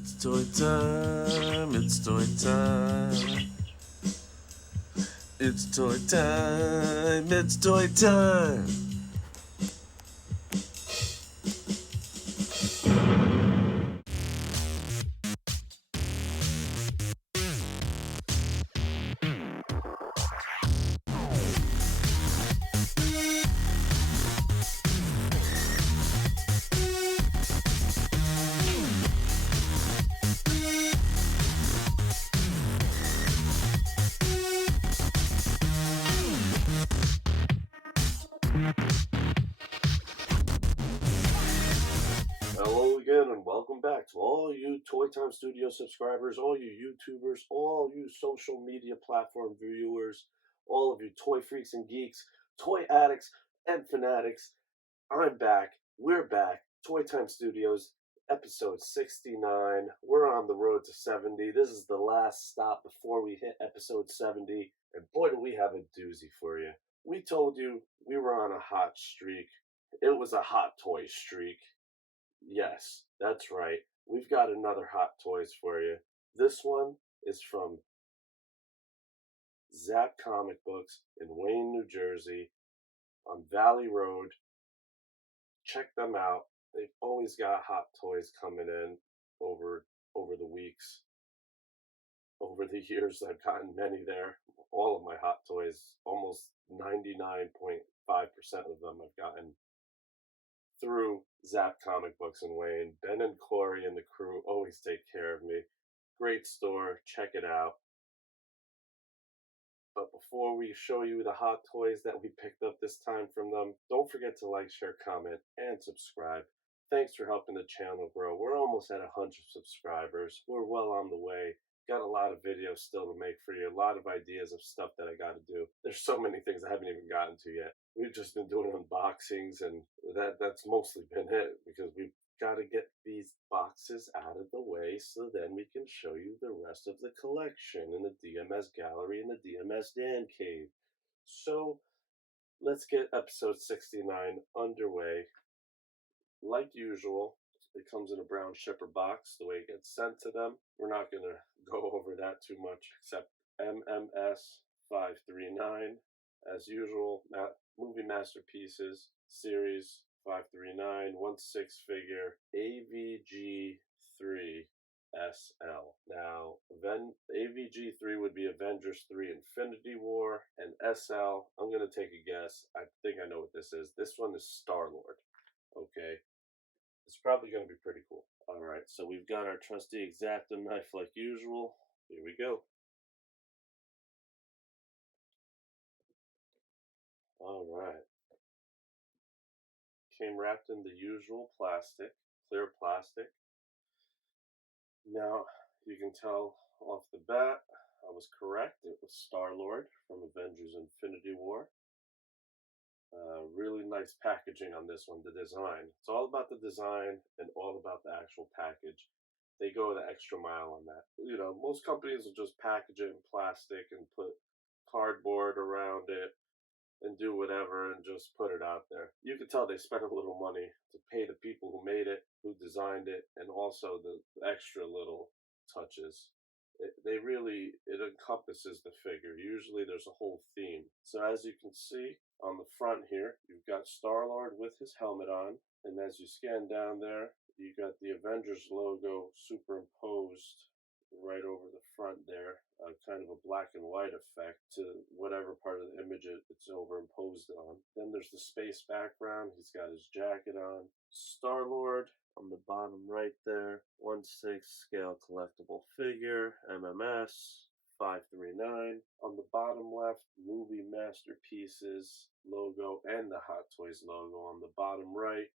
It's toy time, it's toy time. It's toy time, it's toy time. Hello again and welcome back to all you Toy Time Studio subscribers, all you YouTubers, all you social media platform viewers, all of you toy freaks and geeks, toy addicts and fanatics. I'm back. We're back. Toy Time Studios, episode 69. We're on the road to 70. This is the last stop before we hit episode 70. And boy, do we have a doozy for you. We told you we were on a hot streak. It was a hot toy streak. Yes, that's right. We've got another hot toys for you. This one is from Zapp Comic Books in Wayne, New Jersey, on Valley Road. Check them out. They've always got hot toys coming in over the weeks. Over the years, I've gotten many there. All of my hot toys, almost 99.5% of them I've gotten through Zapp Comic Books in Wayne. Ben and Corey and the crew always take care of me. Great store. Check it out. But before we show you the hot toys that we picked up this time from them, don't forget to like, share, comment, and subscribe. Thanks for helping the channel grow. We're almost at 100 subscribers. We're well on the way. Got a lot of videos still to make for you. A lot of ideas of stuff that I got to do. There's so many things I haven't even gotten to yet. We've just been doing unboxings, and that's mostly been it because we've got to get these boxes out of the way so then we can show you the rest of the collection in the DMS gallery in the DMS Dan Cave. So let's get episode 69 underway. Like usual, it comes in a brown shipper box the way it gets sent to them. We're not going to go over that too much, except MMS 539 as usual. Movie Masterpieces series 539 1/6 figure AVG3 SL. Now, AVG3 would be Avengers 3 Infinity War, and SL, I'm going to take a guess. I think I know what this is. This one is Star-Lord. Okay. It's probably going to be pretty cool. All right, so we've got our trusty X-Acto knife like usual. Here we go. All right. Came wrapped in the usual plastic, clear plastic. Now, you can tell off the bat, I was correct. It was Star-Lord from Avengers Infinity War. Really nice packaging on this one, the design. It's all about the design and all about the actual package. They go the extra mile on that. You know, most companies will just package it in plastic and put cardboard around it and do whatever and just put it out there. You can tell they spent a little money to pay the people who made it, who designed it, and also the extra little touches. It encompasses the figure. Usually there's a whole theme. So as you can see on the front here, you've got Star-Lord with his helmet on, and as you scan down there, you got the Avengers logo superimposed right over the front there, kind of a black and white effect to whatever part of the image it's overimposed on. Then there's the space background. He's got his jacket on. Star-Lord on the bottom right there, 1/6 scale collectible figure, MMS 539. On the bottom left, Movie Masterpieces logo and the Hot Toys logo. On the bottom right,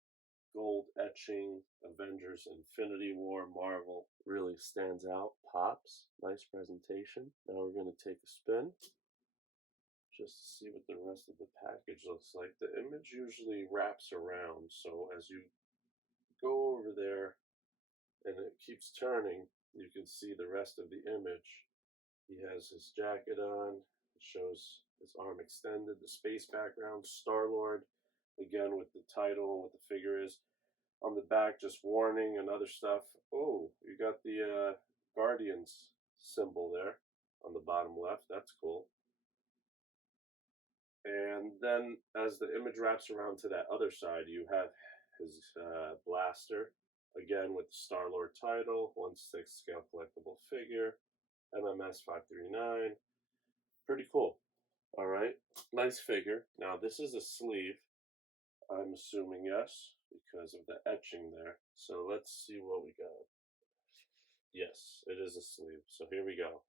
gold etching, Avengers Infinity War, Marvel. Really stands out, pops. Nice presentation. Now we're going to take a spin just to see what the rest of the package looks like. The image usually wraps around, so as you go over there and it keeps turning, you can see the rest of the image. He has his jacket on, it shows his arm extended, the space background, Star-Lord, again with the title and what the figure is. On the back, just warning and other stuff. Oh, you got the Guardians symbol there on the bottom left. That's cool. And then as the image wraps around to that other side, you have his blaster, again with the Star-Lord title, 1/6 scale collectible figure, MMS 539. Pretty cool. All right, nice figure. Now this is a sleeve, I'm assuming, yes, because of the etching there. So let's see what we got. Yes, it is a sleeve. So here we go.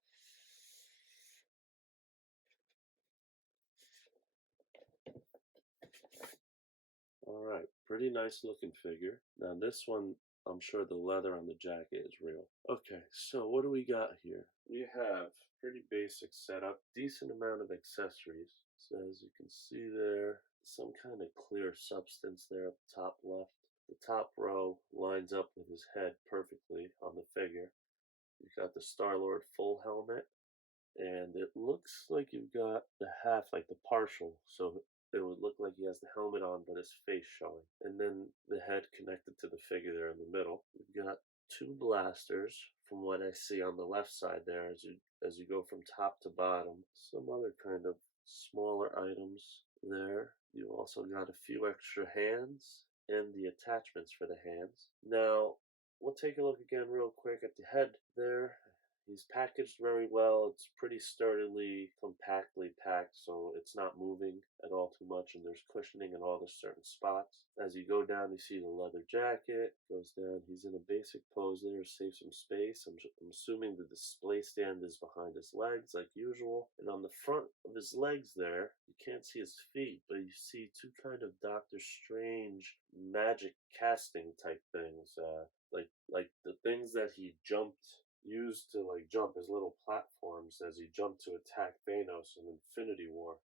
All right, pretty nice looking figure. Now this one, I'm sure the leather on the jacket is real. Okay, so what do we got here? We have pretty basic setup, decent amount of accessories. So as you can see there, some kind of clear substance there up the top left. The top row lines up with his head perfectly on the figure. You've got the Star-Lord full helmet, and it looks like you've got the half, like the partial, so it would look like he has the helmet on but his face showing, and then the head connected to the figure there in the middle. You've got two blasters from what I see on the left side there as you go from top to bottom. Some other kind of smaller items there. You've also got a few extra hands and the attachments for the hands. Now we'll take a look again real quick at the head there. He's packaged very well. It's pretty sturdily, compactly packed, so it's not moving at all too much, and there's cushioning in all the certain spots. As you go down, you see the leather jacket. Goes down, he's in a basic pose there, save some space. I'm assuming the display stand is behind his legs, like usual. And on the front of his legs there, you can't see his feet, but you see two kind of Doctor Strange magic casting type things. Like the things that he used to like jump as little platforms as he jumped to attack Thanos in Infinity War.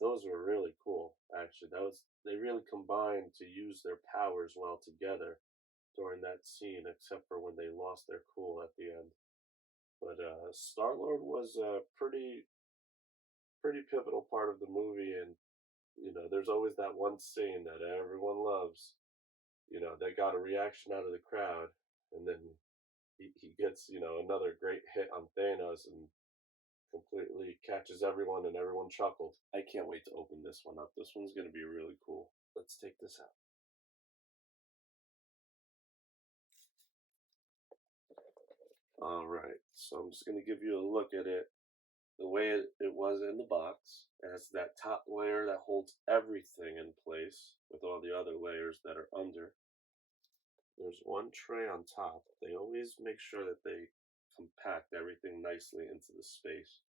Those were really cool. Actually, they really combined to use their powers well together during that scene, except for when they lost their cool at the end. But Star Lord was a pretty pivotal part of the movie, and there's always that one scene that everyone loves. They got a reaction out of the crowd, and then he gets another great hit on Thanos and completely catches everyone, and everyone chuckled. I can't wait to open this one up. This one's going to be really cool. Let's take this out. All right, so I'm just going to give you a look at it the way it was in the box. It has that top layer that holds everything in place with all the other layers that are under. There's one tray on top. They always make sure that they compact everything nicely into the space.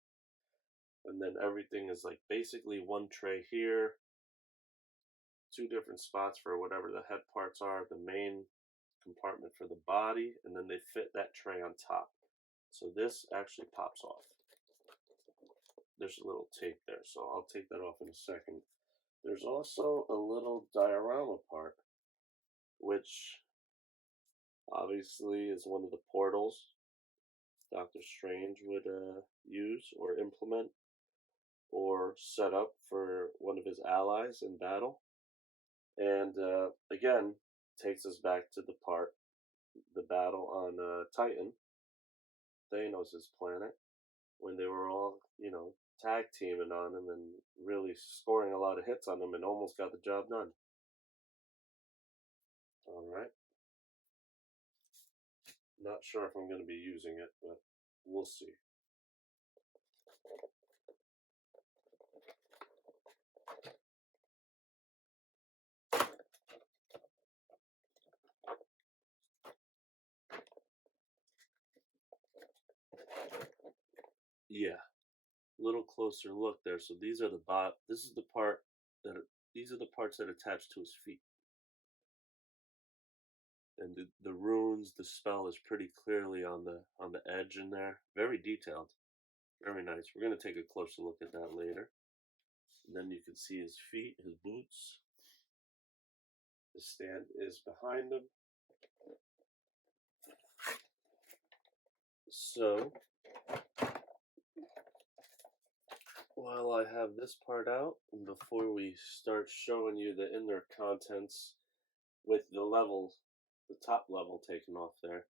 And then everything is like basically one tray here, two different spots for whatever the head parts are, the main compartment for the body, and then they fit that tray on top. So this actually pops off. There's a little tape there, so I'll take that off in a second. There's also a little diorama part, which obviously is one of the portals Doctor Strange would use or implement or set up for one of his allies in battle. And again, takes us back to the battle on Titan, Thanos' planet, when they were all, tag teaming on him and really scoring a lot of hits on him and almost got the job done. All right. Not sure if I'm going to be using it, but we'll see. Yeah, little closer look there. So these are this is the part that these are the parts that attach to his feet. And the runes, the spell is pretty clearly on the edge in there. Very detailed. Very nice. We're going to take a closer look at that later. And then you can see his feet, his boots. The stand is behind him. So, while I have this part out, and before we start showing you the inner contents with the top level taken off there.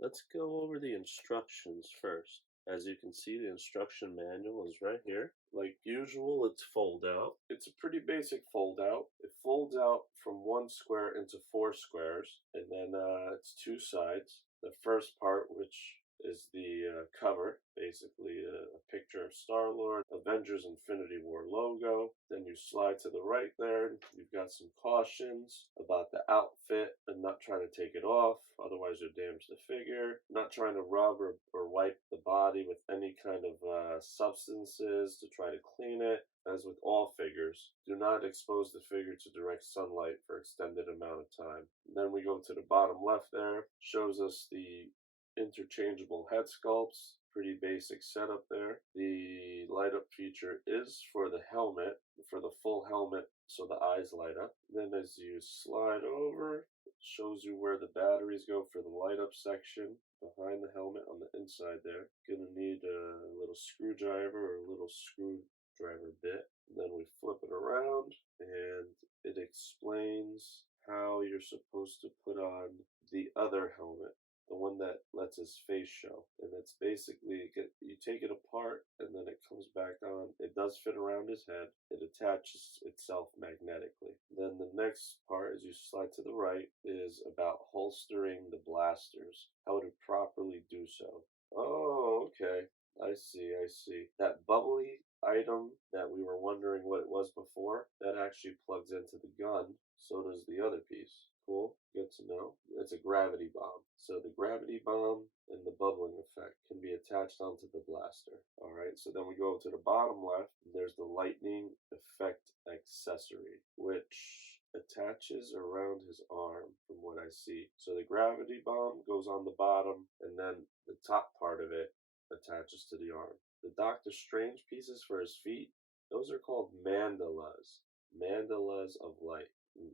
Let's go over the instructions first. As you can see, the instruction manual is right here. Like usual, it's fold out. It's a pretty basic fold out. It folds out from one square into four squares, and then it's two sides. The first part, which is the cover, basically a picture of Star-Lord, Avengers Infinity War logo. Then you slide to the right there. You've got some cautions about the outfit and not trying to take it off, otherwise you'll damage the figure. Not trying to rub or wipe the body with any kind of substances to try to clean it. As with all figures, do not expose the figure to direct sunlight for extended amount of time. And then we go to the bottom left there, shows us the interchangeable head sculpts. Pretty basic setup there. The light up feature is for the helmet, for the full helmet, so the eyes light up. Then as you slide over, it shows you where the batteries go for the light up section behind the helmet on the inside there. Gonna need a little screwdriver or a little screwdriver bit. And then we flip it around and it explains how you're supposed to put on the other helmet, the one that lets his face show. And it's basically, you take it apart and then it comes back on. It does fit around his head. It attaches itself magnetically. Then the next part, as you slide to the right, is about holstering the blasters, how to properly do so. Oh, okay. I see, I see. That bubbly item that we were wondering what it was before, that actually plugs into the gun. So does the other piece. Cool, good to know. It's a gravity bomb. So the gravity bomb and the bubbling effect can be attached onto the blaster. All right, so then we go to the bottom left. There's the lightning effect accessory, which attaches around his arm from what I see. So the gravity bomb goes on the bottom, and then the top part of it attaches to the arm. The Doctor Strange pieces for his feet, those are called mandalas. Mandalas of light.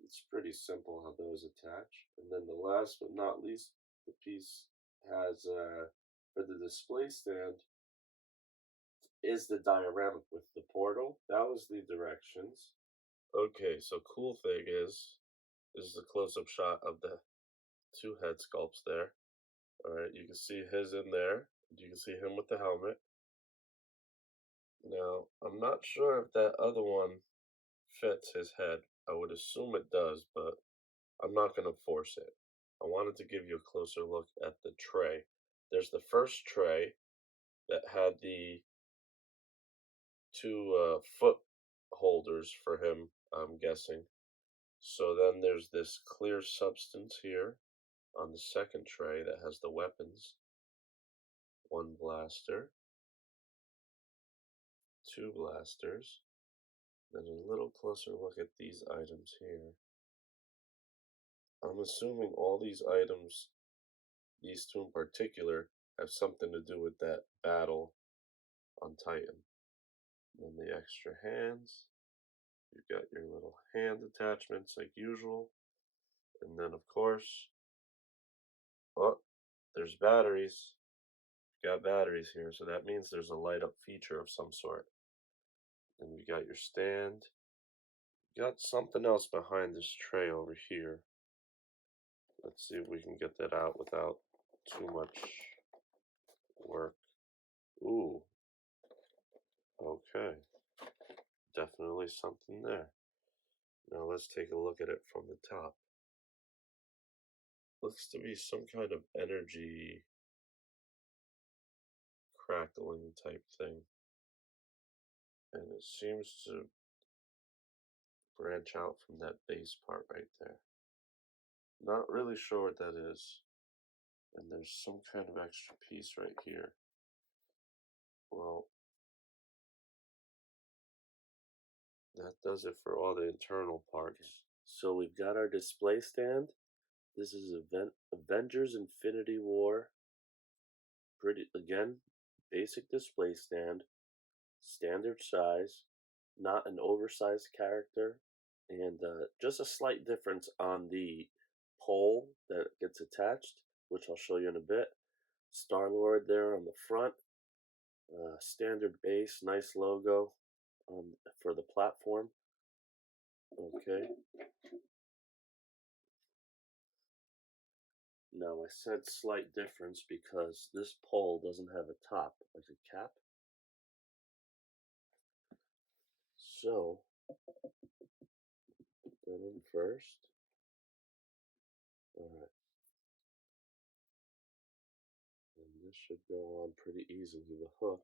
It's pretty simple how those attach. And then the last but not least, the piece has for the display stand is the diorama with the portal. That was the directions. Okay, so cool thing is, this is a close-up shot of the two head sculpts there. All right, you can see his in there. You can see him with the helmet. Now, I'm not sure if that other one fits his head. I would assume it does, but I'm not going to force it. I wanted to give you a closer look at the tray. There's the first tray that had the two foot holders for him, I'm guessing. So then there's this clear substance here on the second tray that has the weapons. One blaster, two blasters. Then a little closer look at these items here. I'm assuming all these items, these two in particular, have something to do with that battle on Titan. Then the extra hands. You've got your little hand attachments like usual. And then, of course, oh, there's batteries. You've got batteries here, so that means there's a light up feature of some sort. And you got your stand. You got something else behind this tray over here. Let's see if we can get that out without too much work. Ooh, okay. Definitely something there. Now let's take a look at it from the top. Looks to be some kind of energy crackling type thing. And it seems to branch out from that base part right there. Not really sure what that is. And there's some kind of extra piece right here. Well, that does it for all the internal parts. So we've got our display stand. This is Avengers Infinity War. Pretty, again, basic display stand, standard size, not an oversized character, and just a slight difference on the pole that gets attached, which I'll show you in a bit. Star-Lord there on the front, standard base, nice logo for the platform. Okay, Now I said slight difference because this pole doesn't have a top, like a cap. So, put that in first. Alright. And this should go on pretty easily, the hook.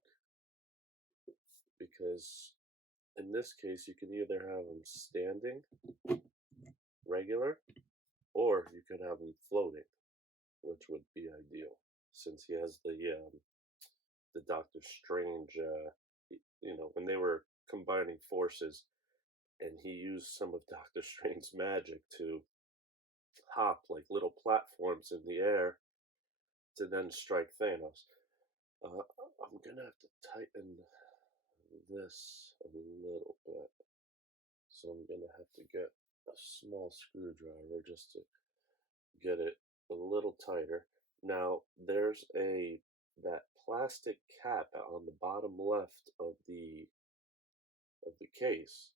Because in this case, you can either have them standing, regular, or you could have them floating, which would be ideal, since he has the Doctor Strange, when they were combining forces, and he used some of Doctor Strange's magic to hop like little platforms in the air to then strike Thanos. I'm gonna have to tighten this a little bit, so I'm gonna have to get a small screwdriver just to get it a little tighter. Now there's that plastic cap on the bottom left of the case.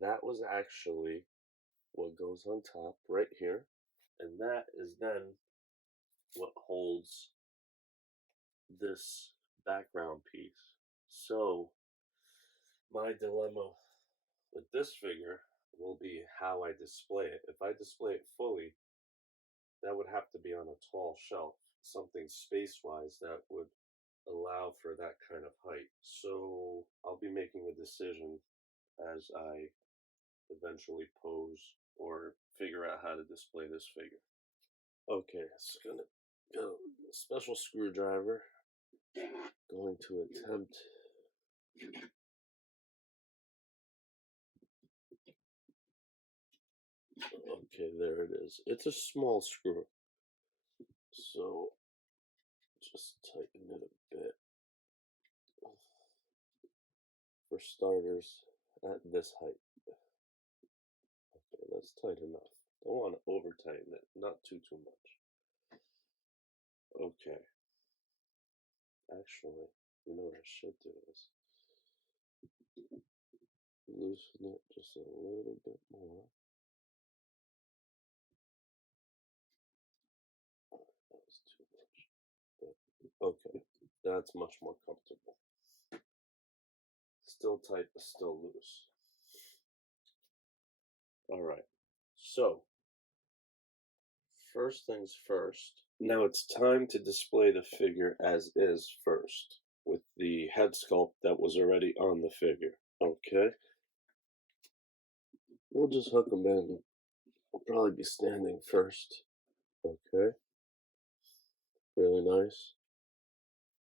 That was actually what goes on top right here, and that is then what holds this background piece. So my dilemma with this figure will be how I display it. If I display it fully, that would have to be on a tall shelf, something space-wise that would allow for that kind of height. So I'll be making a decision as I eventually pose or figure out how to display this figure. Okay, it's gonna go a special screwdriver. Going to attempt okay, there it is. It's a small screw, so just tighten it a bit. For starters, at this height. Okay, that's tight enough. Don't want to over tighten it, not too much. Okay. Actually, you know what I should do is loosen it just a little bit more. That was too much. But, okay, that's much more comfortable. Still tight, but still loose. Alright, so first things first. Now it's time to display the figure as is first, with the head sculpt that was already on the figure. Okay. We'll just hook them in. I'll probably be standing first. Okay. Really nice.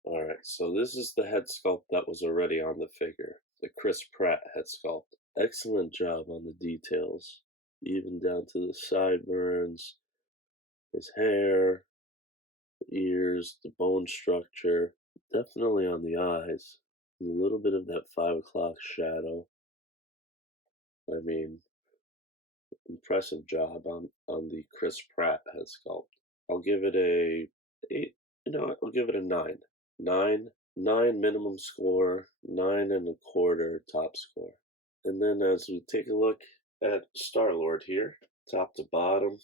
Alright, so this is the head sculpt that was already on the figure. The Chris Pratt head sculpt. Excellent job on the details. Even down to the sideburns, his hair, the ears, the bone structure. Definitely on the eyes. A little bit of that 5 o'clock shadow. I mean, impressive job on the Chris Pratt head sculpt. I'll give it a 8. I'll give it a 9. 9 minimum score, 9.25 top score. And then as we take a look at Star-Lord here, top to bottom,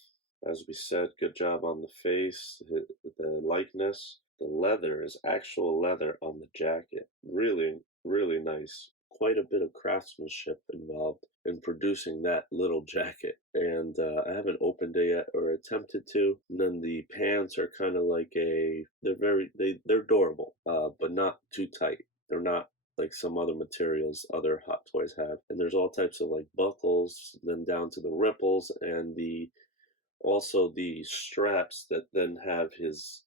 as we said, good job on the face, the likeness. The leather is actual leather on the jacket. Really, really nice. Quite a bit of craftsmanship involved in producing that little jacket. And I haven't opened it yet or attempted to. And then the pants are kind of like they're adorable, but not too tight. They're not like some other materials other Hot Toys have. And there's all types of like buckles, then down to the ripples, and also the straps that then have his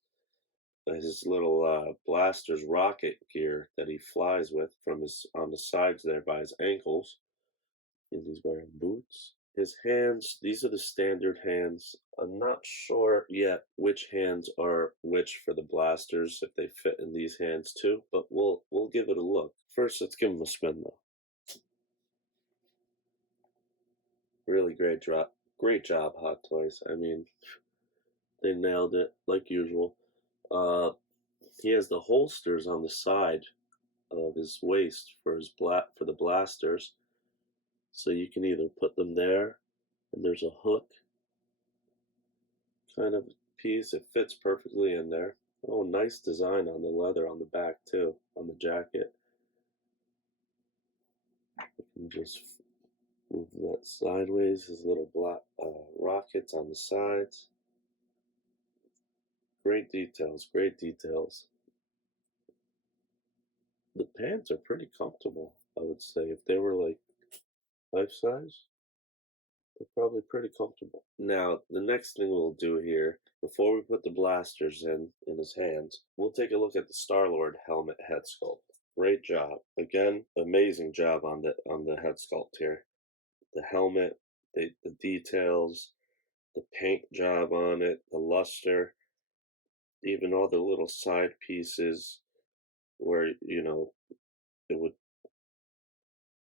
little blaster's rocket gear that he flies with from his on the sides there by his ankles. And he's wearing boots. His hands, these are the standard hands. I'm not sure yet which hands are which for the blasters, if they fit in these hands too, but we'll give it a look. First, let's give him a spin though. Really great job. Great job, Hot Toys. I mean, they nailed it like usual. He has the holsters on the side of his waist for the blasters, so you can either put them there, and there's a hook kind of piece. It fits perfectly in there. Oh, nice design on the leather on the back too, on the jacket. You can just move that sideways. His little black rockets on the sides. Great details, great details. The pants are pretty comfortable, I would say. If they were like life size, they're probably pretty comfortable. Now, the next thing we'll do here, before we put the blasters in his hands, we'll take a look at the Star-Lord helmet head sculpt. Great job. Again, amazing job on the head sculpt here. The helmet, the details, the paint job on it, the luster, even all the little side pieces where, it would,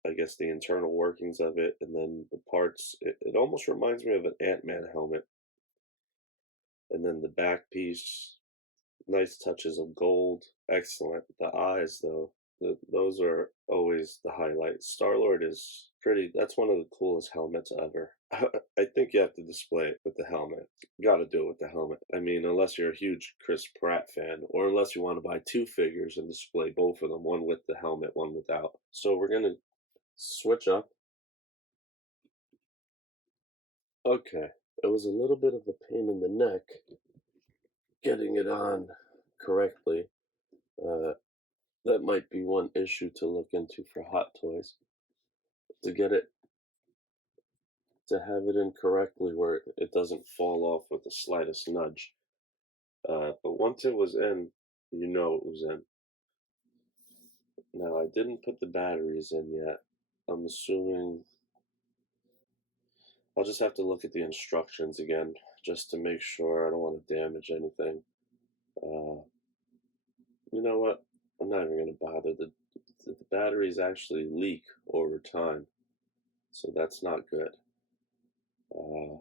I guess, the internal workings of it, and then the parts. It almost reminds me of an Ant-Man helmet. And then the back piece, nice touches of gold. Excellent. The eyes, though, those are always the highlight. Star-Lord is pretty, that's one of the coolest helmets ever. I think you have to display it with the helmet. Gotta do it with the helmet. I mean, unless you're a huge Chris Pratt fan, or unless you want to buy two figures and display both of them, one with the helmet, one without. So we're gonna switch up. Okay, it was a little bit of a pain in the neck getting it on correctly. Uh, that might be one issue to look into for Hot Toys, to get it, to have it in correctly where it doesn't fall off with the slightest nudge. But once it was in, you know it was in. Now, I didn't put the batteries in yet. I'm assuming I'll just have to look at the instructions again just to make sure I don't want to damage anything. Uh, you know what? I'm not even going to bother. The batteries actually leak over time, so that's not good. Uh,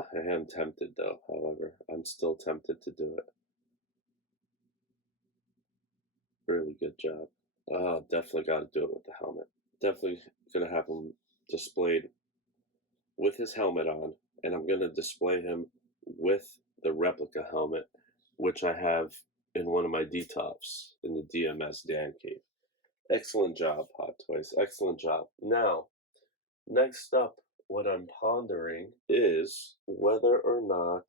I am tempted though, however. I'm still tempted to do it. Really good job. Definitely got to do it with the helmet. Definitely going to have him displayed with his helmet on, and I'm going to display him with the replica helmet, which I have in one of my detops in the DMS Dan Cave. Excellent job, Hot Toys. Excellent job. Now, next up, what I'm pondering is whether or not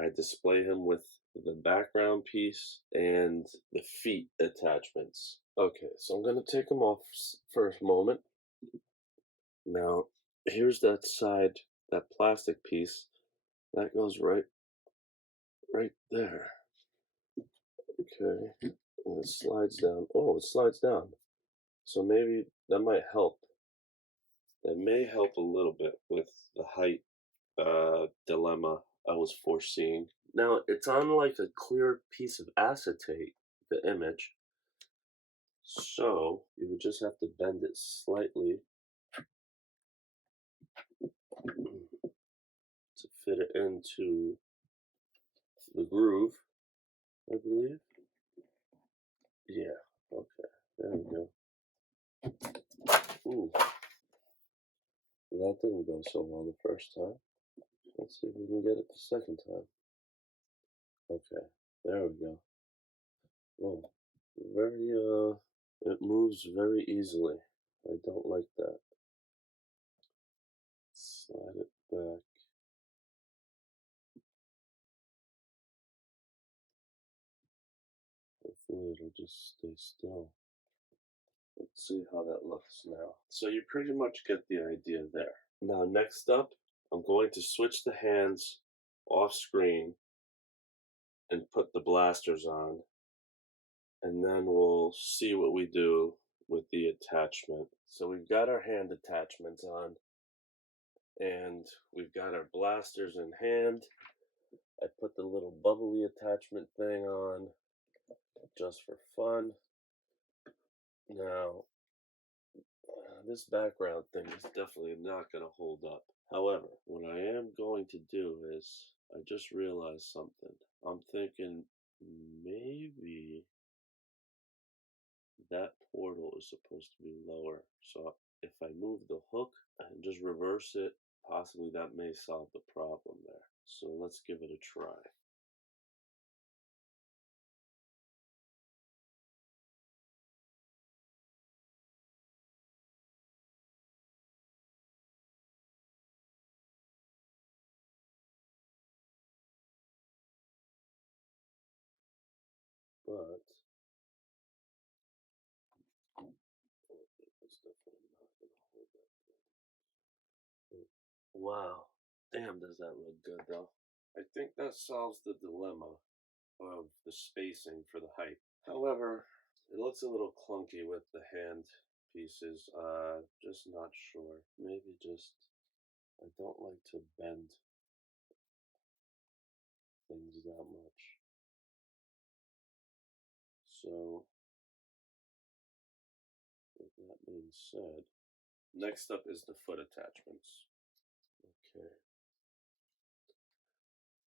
I display him with the background piece and the feet attachments. Okay, so I'm going to take them off for a moment. Now, here's that side, that plastic piece. That goes right there. Okay, and it slides down. Oh, it slides down. So maybe that might help. That may help a little bit with the height dilemma I was foreseeing. Now, it's on like a clear piece of acetate, the image. So you would just have to bend it slightly to fit it into the groove, I believe. Yeah, okay, there we go. Ooh, that didn't go so well the first time. Let's see if we can get it the second time. Okay, there we go. Whoa, very, it moves very easily. I don't like that. Slide it back. Hopefully it'll just stay still. Let's see how that looks now. So you pretty much get the idea there. Now next up, I'm going to switch the hands off screen and put the blasters on, and then we'll see what we do with the attachment. So we've got our hand attachments on, and we've got our blasters in hand. I put the little bubbly attachment thing on just for fun. Now, this background thing is definitely not going to hold up. However, what I am going to do is, I just realized something. I'm thinking maybe that portal is supposed to be lower. So if I move the hook and just reverse it, possibly that may solve the problem there. So let's give it a try. But it's definitely not going to hold that. Wow. Damn, does that look good though? I think that solves the dilemma of the spacing for the height. However, it looks a little clunky with the hand pieces. Just not sure. Maybe just I don't like to bend things that much. So, with that being said, next up is the foot attachments. Okay.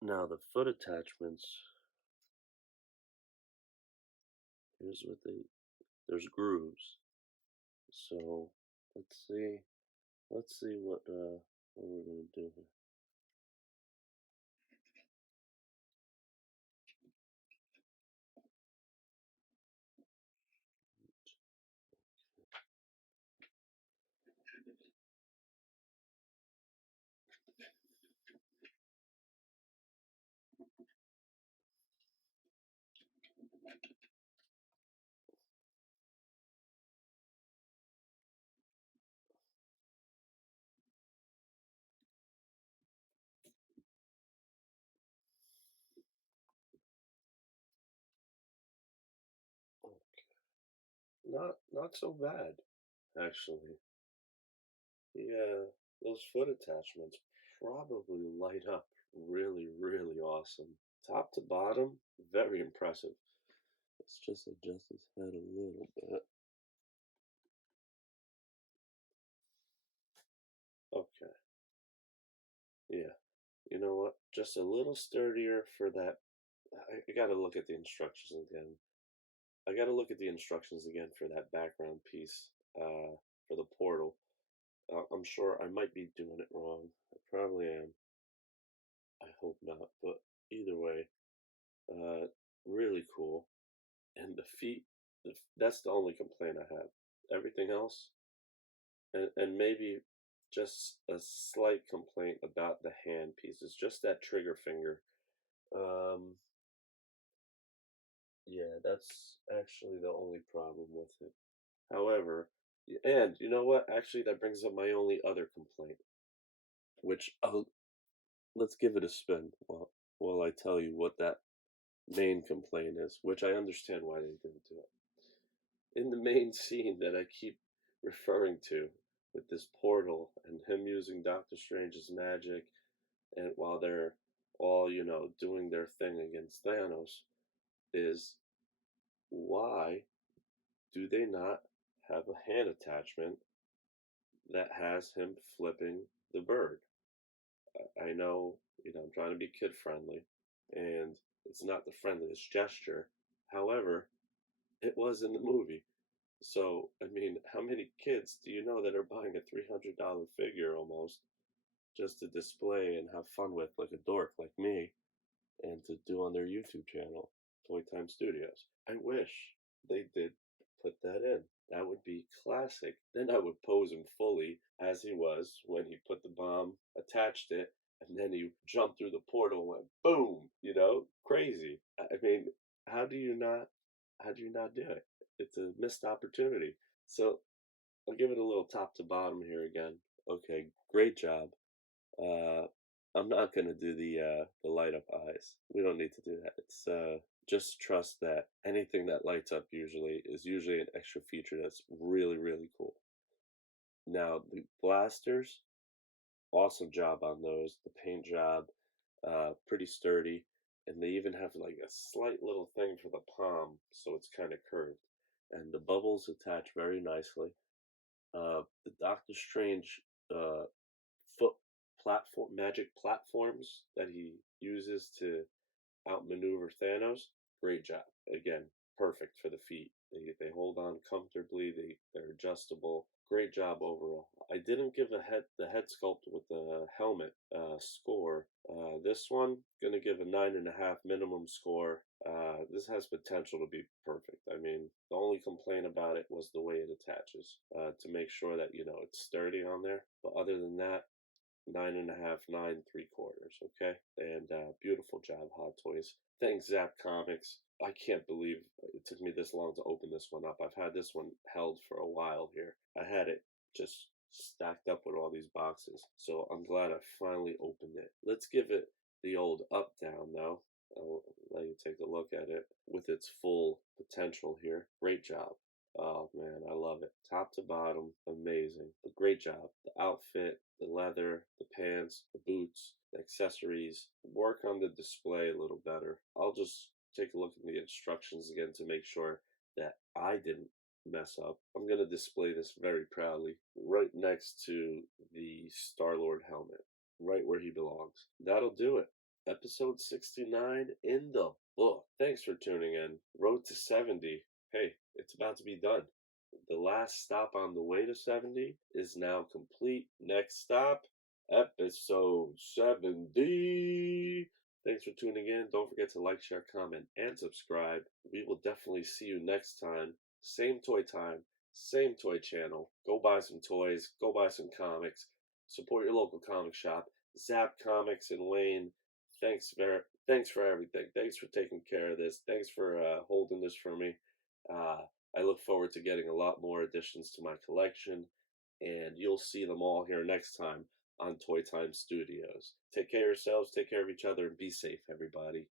Now the foot attachments, here's what there's grooves. So let's see what we're gonna do here. Not so bad, actually. Yeah, those foot attachments probably light up really, really awesome. Top to bottom, very impressive. Let's just adjust his head a little bit. Okay. Yeah. You know what? Just a little sturdier for that. I gotta look at the instructions again. I gotta look at the instructions again for that background piece for the portal. I'm sure I might be doing it wrong. I probably am. I hope not. But either way, uh, really cool. And the feet, that's the only complaint I have. Everything else, and maybe just a slight complaint about the hand pieces, just that trigger finger. Um, yeah, that's actually the only problem with it. However, and you know what? Actually, that brings up my only other complaint, which let's give it a spin while I tell you what that main complaint is, which I understand why they didn't do it. In the main scene that I keep referring to with this portal and him using Doctor Strange's magic, and while they're all, doing their thing against Thanos, is why do they not have a hand attachment that has him flipping the bird? I know, I'm trying to be kid friendly, and it's not the friendliest gesture. However, it was in the movie. So, I mean, how many kids do you know that are buying a $300 figure almost just to display and have fun with, like a dork like me, and to do on their YouTube channel, Toy Time Studios? I wish they did put that in. That would be classic. Then I would pose him fully as he was when he put the bomb, attached it, and then he jumped through the portal and went boom, crazy. I mean, how do you not how do you not do it? It's a missed opportunity. So I'll give it a little top to bottom here again. Okay, great job. Uh, I'm not gonna do the light up eyes. We don't need to do that. It's just trust that anything that lights up usually an extra feature that's really really cool. Now the blasters, awesome job on those. The paint job, pretty sturdy, and they even have like a slight little thing for the palm, so it's kind of curved, and the bubbles attach very nicely. The Doctor Strange uh, foot platform magic platforms that he uses to outmaneuver Thanos. Great job again. perfect for the feet. They hold on comfortably. They're adjustable. Great job overall. I didn't give the head sculpt with the helmet score. This one gonna give a 9.5 minimum score. This has potential to be perfect. I mean, the only complaint about it was the way it attaches to make sure that it's sturdy on there. But other than that, 9.5, 9.75. Okay, and beautiful job, Hot Toys. Thanks, Zapp Comics. I can't believe it took me this long to open this one up. I've had this one held for a while here. I had it just stacked up with all these boxes, so I'm glad I finally opened it. Let's give it the old up down though. I'll let you take a look at it with its full potential here. Great job. Oh man, I love it. Top to bottom, amazing. But great job. The outfit, the leather, the pants, the boots, the accessories. Work on the display a little better. I'll just take a look at the instructions again to make sure that I didn't mess up. I'm going to display this very proudly right next to the Star-Lord helmet, right where he belongs. That'll do it. Episode 69 in the book. Thanks for tuning in. Road to 70. Hey, it's about to be done. The last stop on the way to 70 is now complete. Next stop, episode 70. Thanks for tuning in. Don't forget to like, share, comment, and subscribe. We will definitely see you next time. Same toy time, same toy channel. Go buy some toys, go buy some comics. Support your local comic shop. Zapp Comics in Wayne. Thanks for everything. Thanks for taking care of this. Thanks for holding this for me. Uh, I look forward to getting a lot more additions to my collection, and you'll see them all here next time on Toy Time Studios. Take care of yourselves, take care of each other, and be safe, everybody.